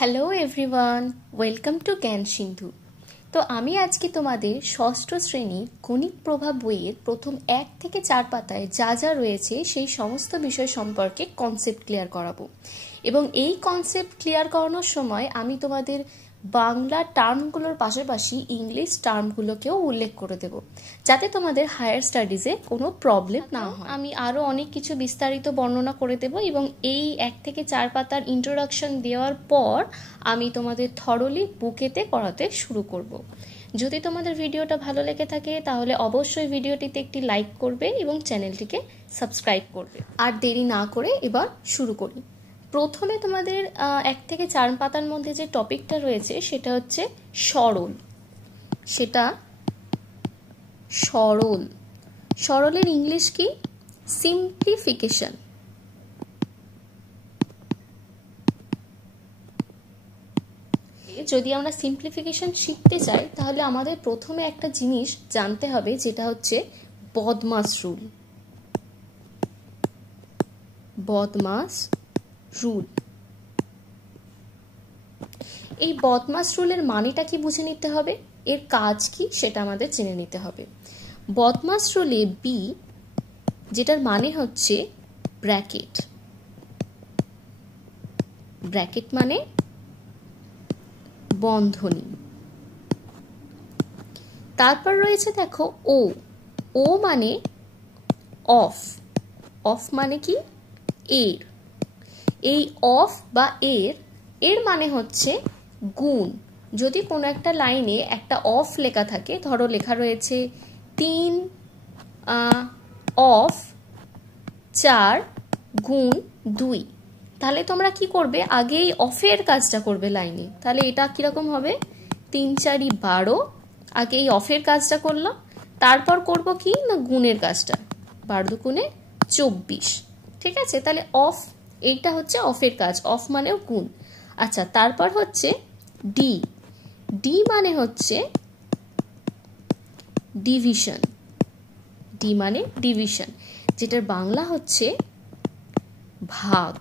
Hello everyone, welcome to জ্ঞান সিন্ধু। তো আমি আজকে তোমাদের ষষ্ঠ শ্রেণী গণিত প্রভাব বইয়ের প্রথম 1 থেকে 4 পাতায় যা যা রয়েছে সেই সমস্ত বিষয় সম্পর্কে কনসেপ্ট ক্লিয়ার করাবো। এবং এই কনসেপ্ট ক্লিয়ার করানোর সময় আমি তোমাদের বাংলা টার্মগুলোর পাশাপাশি ইংলিশ টার্মগুলোকেও উল্লেখ করে দেব, যাতে তোমাদের হায়ার স্টাডিজে কোনো প্রবলেম না হয়। আমি আরও অনেক কিছু বিস্তারিত বর্ণনা করে দেব এবং এই 1 থেকে 4 পাতার ইন্ট্রোডাকশন দেওয়ার পর আমি তোমাদের থরলি বুকেতে করাতে শুরু করব। যদি তোমাদের ভিডিওটা ভালো লেগে থাকে তাহলে অবশ্যই ভিডিওটিতে একটি লাইক করবে এবং চ্যানেলটিকে সাবস্ক্রাইব করবে। আর দেরি না করে এবার শুরু করি। প্রথমে তোমাদের 1 থেকে 4 পাতার মধ্যে যে টপিকটা রয়েছে সেটা হচ্ছে সরল। সরলের ইংলিশ কি? সিম্পলিফিকেশন। যদি আমরা সিম্পলিফিকেশন শিখতে চাই তাহলে আমাদের প্রথমে একটা জিনিস জানতে হবে, যেটা হচ্ছে বদমাস রুল। এই বদমাস রুলের মানেটা কি বুঝে নিতে হবে, এর কাজ কি সেটা আমাদের জেনে নিতে হবে। বদমাস রুলে বি, যেটার মানে হচ্ছে ব্র্যাকেট। ব্র্যাকেট মানে বন্ধনী। তারপর রয়েছে দেখো ও মানে অফ। অফ মানে কি? এর। এই অফ বা এর মানে হচ্ছে গুণ। যদি কোনো একটা লাইনে একটা অফ লেখা থাকে, ধরো লেখা রয়েছে 3 অফ 4 গুণ 2, তাহলে তোমরা কি করবে? আগে এই অফের কাজটা করবে লাইনে। তাহলে এটা কিরকম হবে? 3 4 12। আগে এই অফের কাজটা করলাম, তারপর করব কি না গুণের কাজটা। 12 দুগুণে 24। ঠিক আছে, তাহলে অফ, এইটা হচ্ছে অফের কাজ। অফ মানেও গুণ। আচ্ছা, তারপর হচ্ছে ডি মানে হচ্ছে ডিভিশন। ডি মানে ডিভিশন, যেটার বাংলা হচ্ছে ভাগ।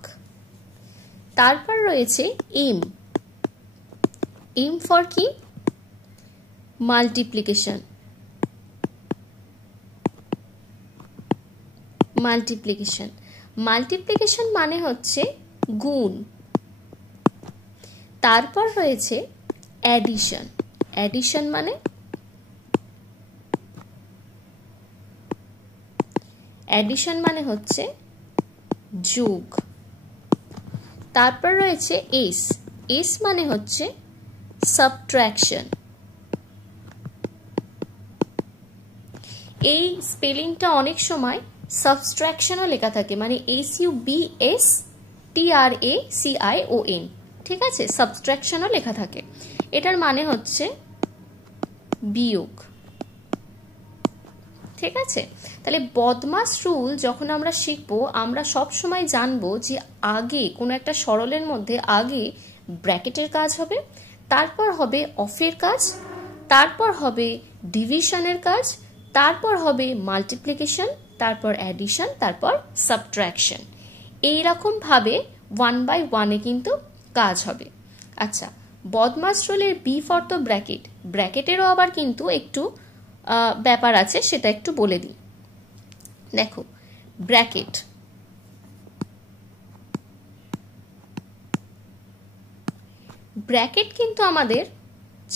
তারপর রয়েছে এম ফর কি? মাল্টিপ্লিকেশন। মাল্টিপ্লিকেশন মানে হচ্ছে গুণ। তারপর রয়েছে অ্যাডিশন মানে হচ্ছে যোগ। তারপর রয়েছে এস মানে হচ্ছে সাবট্রাকশন। এই স্পেলিংটা অনেক সময় সাবট্রাকশনও লেখা থাকে, মানে SUBSTRACION। ঠিক আছে, সাবট্রাকশনও লেখা থাকে। এটার মানে হচ্ছে বিয়োগ। ঠিক আছে, তাহলে বদমাস রুল যখন আমরা শিখবো, আমরা সব সময় জানবো যে আগে কোনো একটা সরলের মধ্যে আগে ব্র্যাকেটের কাজ হবে, তারপর হবে অফের কাজ, তারপর হবে ডিভিশনের কাজ, তারপর হবে মাল্টিপ্লিকেশন, তারপর অ্যাডিশন, তারপর সাবট্রাকশন। এইরকম ভাবে 1 by 1 কিন্তু কাজ হবে। আচ্ছা, বদমাস রুলের বি ফর তো ব্র্যাকেট। ব্র্যাকেটেরও আবার কিন্তু একটু ব্যাপার আছে, সেটা একটু বলে দিই। দেখো, ব্র্যাকেট কিন্তু আমাদের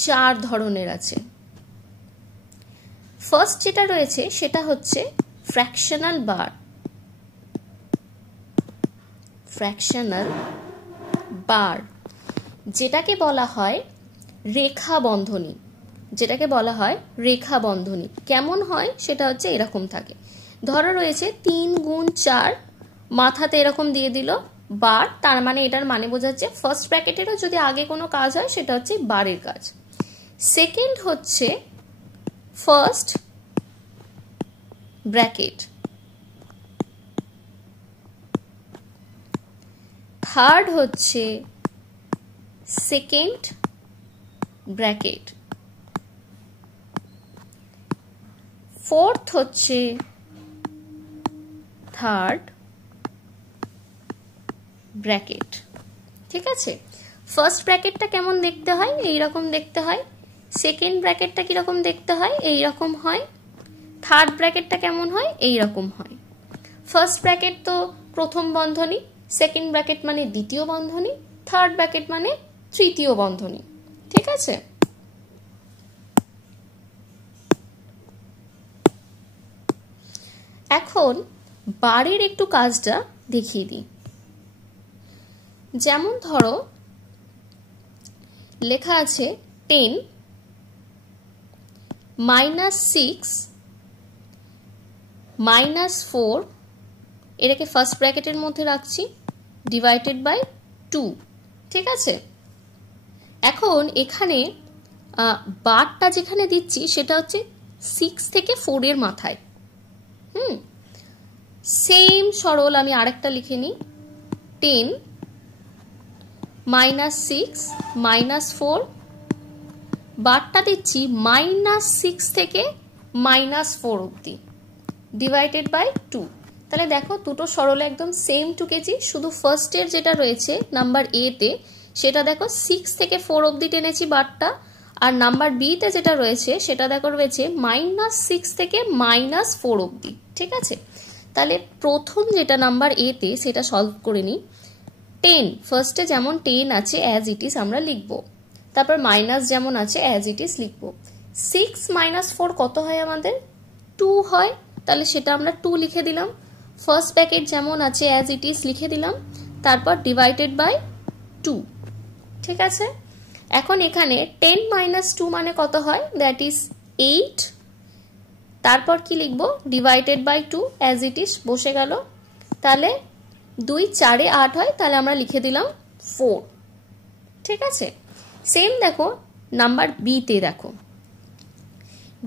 4 ধরনের আছে। ফার্স্ট যেটা রয়েছে সেটা হচ্ছে ফ্র্যাকশনাল বার, যেটাকে বলা হয় রেখা বন্ধনী। কেমন হয় সেটা হচ্ছে এরকম থাকে। ধরো রয়েছে 3 গুণ 4, মাথাতে এরকম দিয়ে দিল বার, তার মানে এটার মানে বোঝাচ্ছে ফার্স্ট ব্র্যাকেটেরও যদি আগে কোনো কাজ হয় সেটা হচ্ছে বারের কাজ। সেকেন্ড হচ্ছে ফার্স্ট ব্র্যাকেট। থার্ড হচ্ছে সেকেন্ড ব্র্যাকেট। ফোর্থ হচ্ছে থার্ড ব্র্যাকেট। ঠিক আছে, ফার্স্ট ব্র্যাকেটটা কেমন দেখতে হয়, এইরকম দেখতে হয়। সেকেন্ড ব্র্যাকেটটা কিরকম দেখতে হয়, এইরকম হয়। থার্ড ব্র্যাকেটটা কেমন হয়, এইরকম হয়। ফার্স্ট ব্র্যাকেট তো প্রথম বন্ধনী, সেকেন্ড ব্র্যাকেট মানে দ্বিতীয় বন্ধনী, থার্ড ব্র্যাকেট মানে তৃতীয় বন্ধনী। ঠিক আছে? এখন বারের একটু কাজটা দেখিয়ে দিই। যেমন ধরো লেখা আছে 10 -6 -4, এটাকে ফার্স্ট ব্র্যাকেটের মধ্যে রাখছি, ডিভাইডেড বাই 2। ঠিক আছে? এখন এখানে বারটা যেখানে দিচ্ছি সেটা হচ্ছে 6 থেকে 4 এর মাথায়। সেম সরল আমি আরেকটা লিখে নিই, 10 -6 -4, বারটা দিচ্ছি -6 থেকে -4 অবধি, ডিভাইডেড বাই 2। তাহলে দেখো দুটো সরলে একদম সেম টু কেজি, শুধু ফার্স্টের যেটা রয়েছে নাম্বার এ তে সেটা দেখো 6 থেকে 4 অবধি টেনেছি বারটা, আর নাম্বার বি তে যেটা রয়েছে সেটা দেখো রয়েছে -6 থেকে -4 অবধি। ঠিক আছে? তাহলে প্রথম যেটা নাম্বার এ তে সেটা সলভ করে নিই। 10 ফার্স্টে যেমন 10 আছে অ্যাজ ইট ইজ আমরা লিখবো, তারপর মাইনাস যেমন আছে অ্যাজ ইট ইজ লিখবো। 6 - 4 কত হয় আমাদের, 2 হয়, তাহলে সেটা আমরা 2 লিখে দিলাম। ফার্স্ট ব্র্যাকেট যেমন আছে অ্যাজ ইট ইজ লিখে দিলাম, তারপর ডিভাইডেড বাই 2। ঠিক আছে? এখন এখানে 10 - 2 মানে কত হয়, দ্যাট ইজ 8। তারপর কি লিখবো, divided by 2 as it is বসে গেল। তাহলে 2 4 এ 8 হয়, তাহলে আমরা লিখে দিলাম 4। ঠিক আছে? সেম দেখো নাম্বার বি তে, দেখো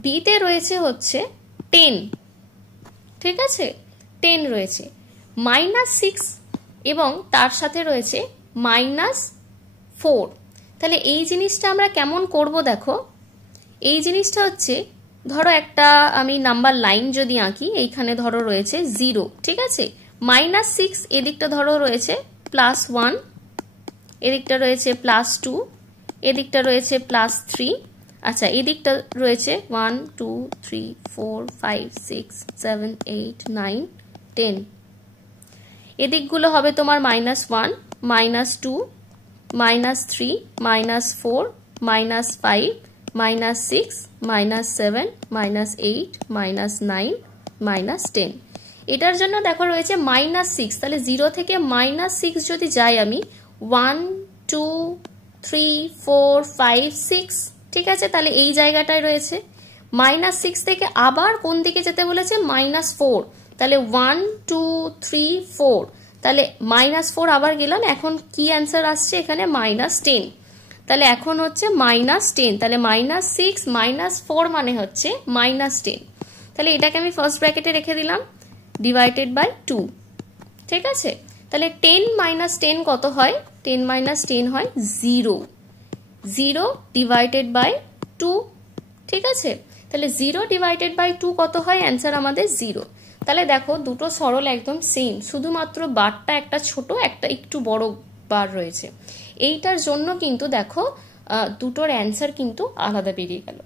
বি তে রয়েছে হচ্ছে 10। ঠিক আছে? 10 রয়েছে, -6 এবং তার সাথে রয়েছে -4। তাহলে এই জিনিসটা আমরা কেমন করব দেখো, এই জিনিসটা হচ্ছে ধরো একটা আমি নাম্বার লাইন যদি আঁকি, এইখানে ধরো রয়েছে 0। ঠিক আছে? -6 এদিকটা ধরো রয়েছে +1, এদিকটা রয়েছে +2, এদিকটা রয়েছে +3। আচ্ছা, এদিকটা রয়েছে 1 2 3 4 5 6 7 8 9 10। এদিকগুলো হবে তোমার -1 -2 -3 -4 -5 -6 -7 -8 -9 -10। এটার জন্য দেখো রয়েছে -6, তাহলে 0 থেকে -6 যদি যাই আমি 1 2 3 4 5 6। ঠিক আছে? তাহলে এই জায়গাটায় রয়েছে। -6 থেকে আবার কোন দিকে যেতে বলেছে, -4, তাহলে 1 2 3 4, তাহলে -4 আবার গেলাম। এখন কি অ্যান্সার আসছে এখানে, -10। তাহলে এখন হচ্ছে -10, তাহলে -6 -4 মানে হচ্ছে -10। তাহলে এটাকে আমি ফার্স্ট ব্র্যাকেটে রেখে দিলাম, ডিভাইডেড বাই 2। ঠিক আছে? তাহলে 10 - 10 কত হয়, 10 - 10 হয় 0। 0 ডিভাইডেড বাই 2। ঠিক আছে? তাহলে 0 ডিভাইডেড বাই 2 কত হয়, অ্যান্সার আমাদের 0। তাহলে দেখো দুটো সরল একদম সেম, শুধুমাত্র বারটা একটা ছোট একটা একটু বড় বার রয়েছে। এইটার জন্য কিন্তু দেখো দুটোর অ্যান্সার কিন্তু আলাদা বেরিয়ে গেল।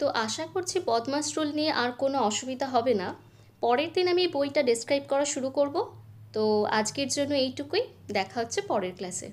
তো আশা করছি বদমাস রুল নিয়ে আর কোনো অসুবিধা হবে না। পরের দিন আমি বইটা ডেসক্রাইব করা শুরু করব। তো আজকের জন্য এইটুকুই, দেখা হচ্ছে পরের ক্লাসে।